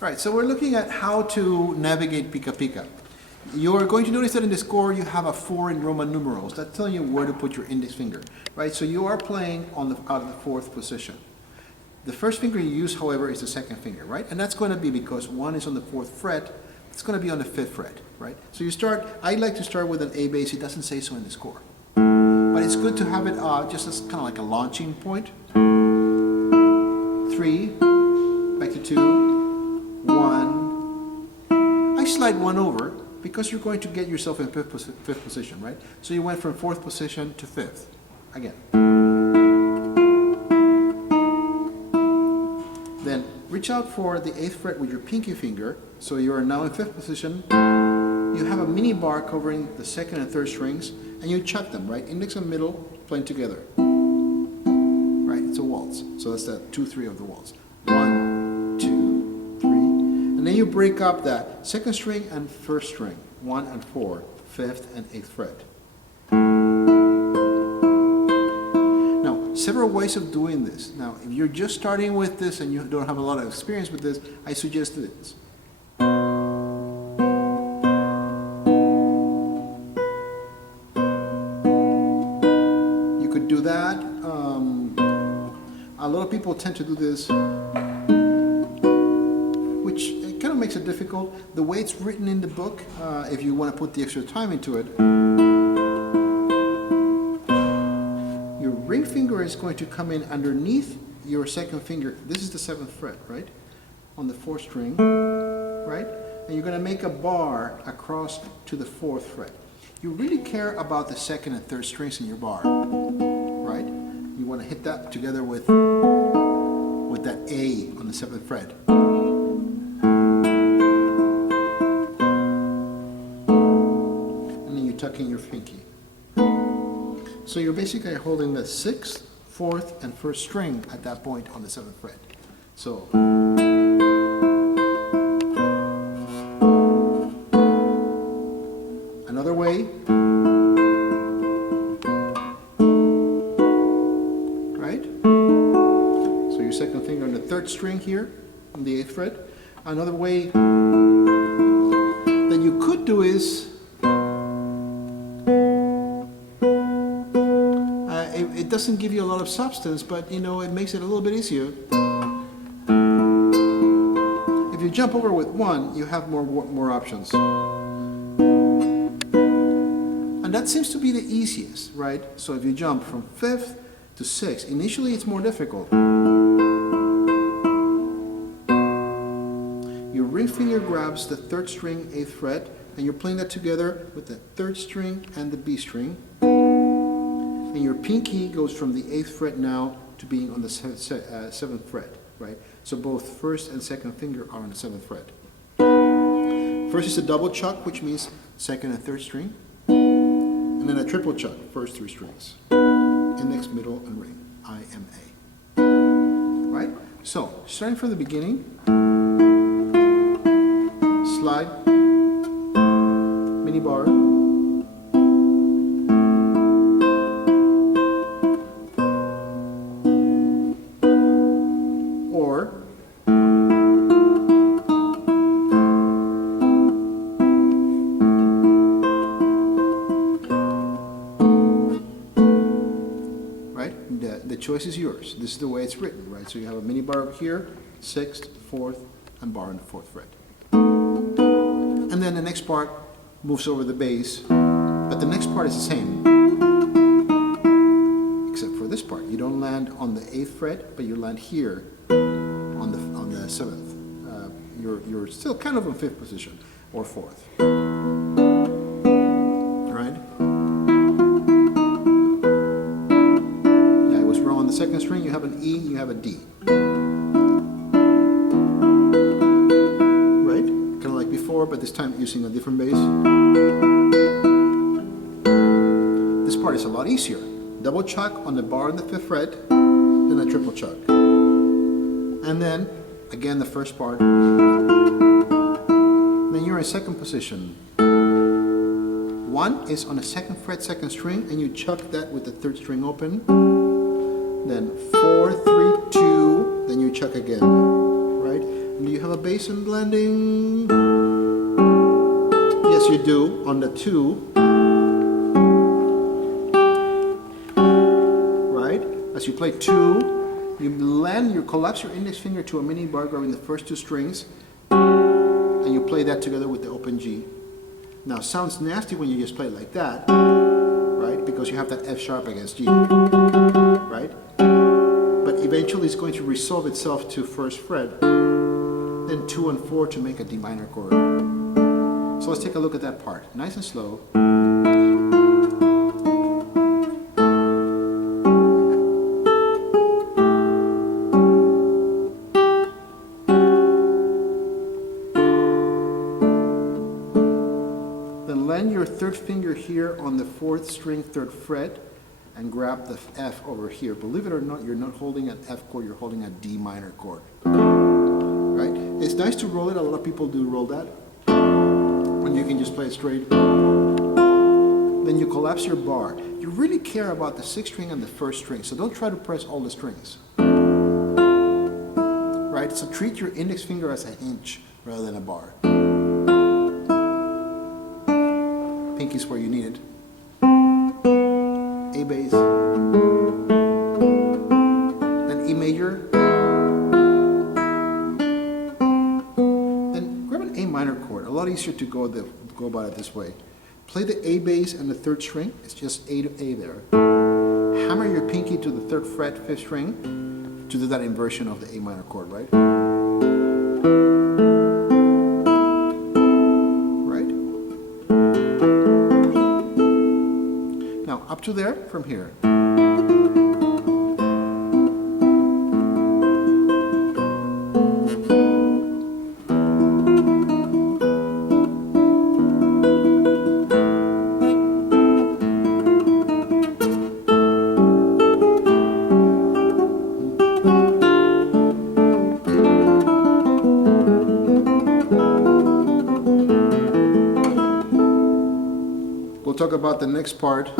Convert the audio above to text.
All right, so we're looking at how to navigate Pica Pica. You're going to notice that in the score you have a 4 in Roman numerals. That's telling you where to put your index finger, right? So you are playing on out of the 4th position. The first finger you use, however, is the 2nd finger, right? And that's going to be because 1 is on the 4th fret, it's going to be on the 5th fret, right? So you start, I like to start with an A bass. It doesn't say so in the score. But it's good to have it just as kind of like a launching point. 3, back to 2. 1. I slide 1 over because you're going to get yourself in 5th position, right? So you went from 4th position to 5th. Again. Then reach out for the 8th fret with your pinky finger. So you are now in 5th position. You have a mini bar covering the 2nd and 3rd strings, and you chuck them, right? Index and middle playing together. Right? It's a waltz. So that's the 2-3 of the waltz. 1, 2, 3. And then you break up that 2nd string and 1st string, 1 and 4, 5th and 8th fret. Now, several ways of doing this. Now, if you're just starting with this and you don't have a lot of experience with this, I suggest this. You could do that. A lot of people tend to do this, which kind of makes it difficult. The way it's written in the book, if you want to put the extra time into it, your ring finger is going to come in underneath your 2nd finger. This is the 7th fret, right? On the 4th string, right? And you're going to make a bar across to the 4th fret. You really care about the 2nd and 3rd strings in your bar, right? You want to hit that together with that A on the 7th fret. Tuck in your pinky. So you're basically holding the 6th, 4th, and 1st string at that point on the 7th fret. So another way, right? So your 2nd finger on the 3rd string here on the 8th fret. Another way that you could do is it doesn't give you a lot of substance, but you know, it makes it a little bit easier. If you jump over with 1, you have more options. And that seems to be the easiest, right? So if you jump from 5th to 6th, initially it's more difficult. Your ring finger grabs the 3rd string, 8th fret, and you're playing that together with the 3rd string and the B string. And your pinky goes from the 8th fret now to being on the 7th fret, right? So both 1st and 2nd finger are on the 7th fret. First is a double chuck, which means 2nd and 3rd string. And then a triple chuck, first 3 strings. Index, middle, and ring. I-M-A. Right? So, starting from the beginning, slide, mini bar, the choice is yours. This is the way it's written, right? So you have a mini bar over here, 6th, 4th, and bar on the 4th fret. And then the next part moves over the bass, but the next part is the same, except for this part. You don't land on the 8th fret, but you land here on the 7th. You're still kind of in 5th position or 4th. On the 2nd string, you have an E, you have a D. Right? Kind of like before, but this time using a different bass. This part is a lot easier. Double chuck on the bar on the 5th fret, then a triple chuck. And then, again, the first part. Then you're in 2nd position. 1 is on the 2nd fret, 2nd string, and you chuck that with the 3rd string open. Then 4, 3, 2, then you chuck again, right? Do you have a bass in blending? Yes, you do, on the 2. Right? As you play 2, you collapse your index finger to a mini bar, grabbing the first 2 strings, and you play that together with the open G. Now, sounds nasty when you just play it like that, right? Because you have that F sharp against G, right? But eventually it's going to resolve itself to 1st fret, then 2 and 4 to make a D minor chord. So let's take a look at that part, nice and slow. Then land your 3rd finger here on the 4th string, 3rd fret, and grab the F over here. Believe it or not, you're not holding an F chord, you're holding a D minor chord. Right? It's nice to roll it, a lot of people do roll that. And you can just play it straight. Then you collapse your bar. You really care about the 6th string and the 1st string, so don't try to press all the strings. Right? So treat your index finger as a hinge rather than a bar. Pinky's where you need it. A bass, then E major, then grab an A minor chord. A lot easier to go about it this way. Play the A bass and the 3rd string. It's just A to A there. Hammer your pinky to the 3rd fret, 5th string, to do that inversion of the A minor chord, right? Up to there, from here. We'll talk about the next part